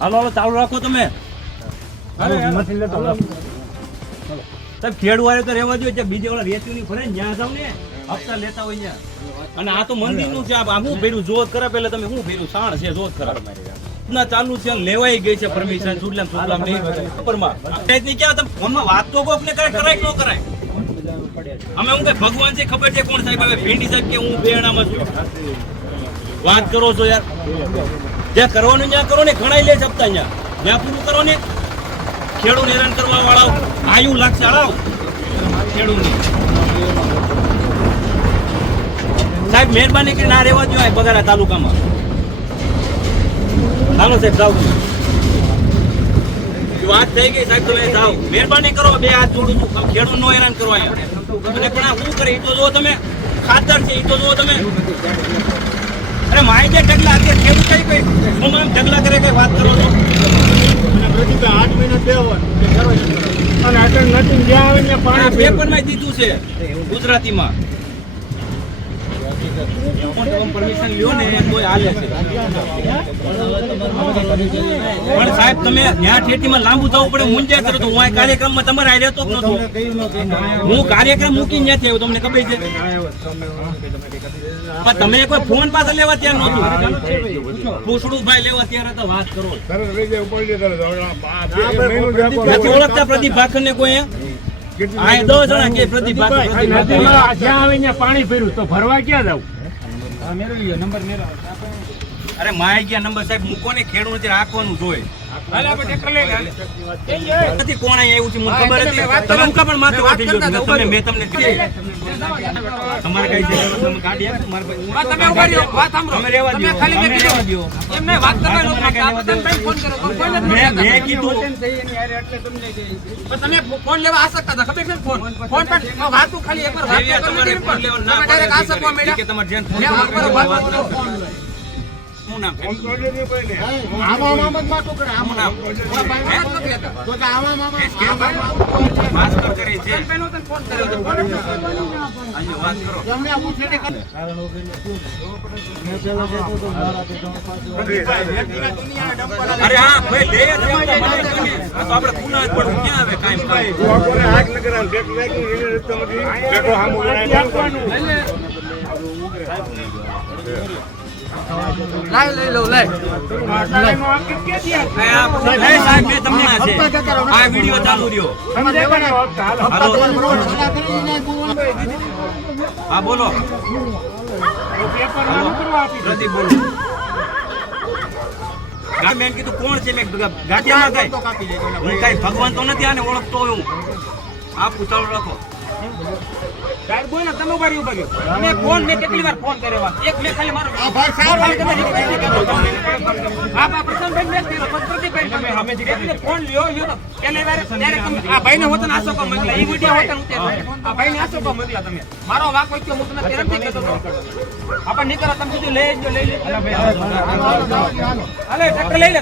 હાલો હાલો ચાલુ રાખો તમે. સાહેબ ખેડવારે તો રહેવા જોઈએ, બીજે ઓલા રેતી ની ફરે ત્યાં જાવ ને હપ્તા લેતા હોય ત્યાં. અને આ તો મંદિર નું છે, આ શું ભેરું જોત ખરા, પેલા તમે શું ભેરું સાણ છે જોત ખરા ના ચાલુ છે, લેવાઈ ગઈ છે પરમિશન સુડલામ સુડલામ નહીં ઉપરમાં ની ક્યાં તમે ફોનમાં વાત તો કોક ને કરાય ન કરાય. અમે હું કઈ ભગવાન છે ખબર છે કોણ સાહેબ, હવે ભીંડી સાહેબ કે હું બેણામાં છું વાત કરો છો યાર. જ્યાં કરવાનું ત્યાં કરો ને, ઘણા લે સપ્તાહ જ્યાં પૂરું કરો ને. ખેડૂત હેરાન કરવા વાળા આયુ લાગશે હળાવ ખેડૂત સાહેબ મહેરબાની કરીને ના રહેવા દો બગારા તાલુકામાં. ચાલો સાહેબ જાવ, વાત થઈ ગઈ સાહેબ, તમે જાઓ મહેરબાની કરો, બે હાથ જોડું છું, ખેડૂત નો હેરાન કરવા અહીંયા. અને પણ આ શું કરે એ તો જુઓ તમે, ખાતર છે એ તો જુઓ તમે. અરે માહિતી ઢગલા અત્યારે ખેડૂત કઈ કઈ હું આમ ઢગલા કરે કઈ વાત કરો છો. 8 મહિના અને આટલું નથી જ્યાં આવે ને પાણી પેપરમાં દીધું છે ગુજરાતીમાં. પરમિશન લ્યો ને કોઈ હાલે છે. પણ સાહેબ તમે ત્યાં ઠેઠીમાં લાંબુ જવું પડે, મુંજ્યા કરો તો હું આ કાર્યક્રમમાં તમારે આ રહેતો જ નતો. હું કાર્યક્રમ મૂકીને નથી આવ્યો, તમને ખબર છે. પણ તમે કોઈ ફોન પાસે લેવા ત્યાં નહોતું, પૂછડું ભાઈ લેવા ત્યાં હતા, વાત કરો. નથી ઓળખતા પ્રદીપ ભાખર ને કોઈ? આ 10 જણા કે પ્રદીપ ભાખર જ્યાં આવીને પાણી ભર્યું તો ભરવા ક્યાં જવું? અરે માય ગયા નંબર સાહેબ મૂકો ને, ખેડૂત નથી રાખવાનું જોઈએ. નથી કોણ આવ્યું છે મને ખબર હતી, તમે ઉકા પણ માથે વાટી લ્યો તમે, મેં તમને કીધું તમારે કઈ છે તમે ગાડી આપો મારે પાસે તમે ઉભા રહ્યો, વાત સાંભળો, તમે રહેવા દો, ખાલી મેં કીધું એમને વાત કરવા નો તમે ફોન કરો, કોઈને મેં કીધું તમે ફોન લેવા આ શકતા હતા, ખબર છે ફોન પર વાતો ખાલી એકવાર વાત કરો, તમારે ફોન લેવા ના પડે આ શકવા મેડમ કે તમારે જેન ફોન વાત કરો. શું નામ છે? આમાં મામા માતો કરે, આમાં નામ તો કે આમાં મામા માસ્ટર કરે છે. પેલો તને ફોન કર્યો તો ફોન આજે વાત કરો. તમે આ પૂછે ને અરે હા ભાઈ લે જ આ તો આપણે પુના પણ ક્યાં આવે કાઈ ભાઈ કોને આગ લગાડે બેક લાગી એને તમારી બેકો હામુ આપવાનું લઈ લો લઈ સાહેબ મેં તમને આ વિડિયો ચાલુ રહ્યો. હા બોલો પ્રદીપ બોલો. મેં કીધું કોણ છે, મેં ગાડીમાં કઈ હું કઈ ભગવાન તો નથી આને ઓળખતો હું. આપું ચાલુ રાખો સાહેબ બોલ ને, તમે ઉભા રહ્યો. મેં ફોન મેં કેટલી વાર ફોન કર્યો, એક મેં ખાલી મારો આ ભાઈ સાહેબ આ પ્રસન્નભાઈ મેં કર્યો, પ્રદીપભાઈ તમે અમે જે ફોન લ્યો લ્યો તો પેલે વાર ત્યારે તમે આ ભાઈને હોતન આસો કો મોકલા, ઈ વિડિયો હોતન ઉતાર આ ભાઈને આસો કો મોકલા તમે. મારો વાક હોય તો હું તમને તરત કહેતો હતો આપણ નહીં કરો, તમે કીધું લઈ લે હાલે ટ્રેક્ટર લઈ લે.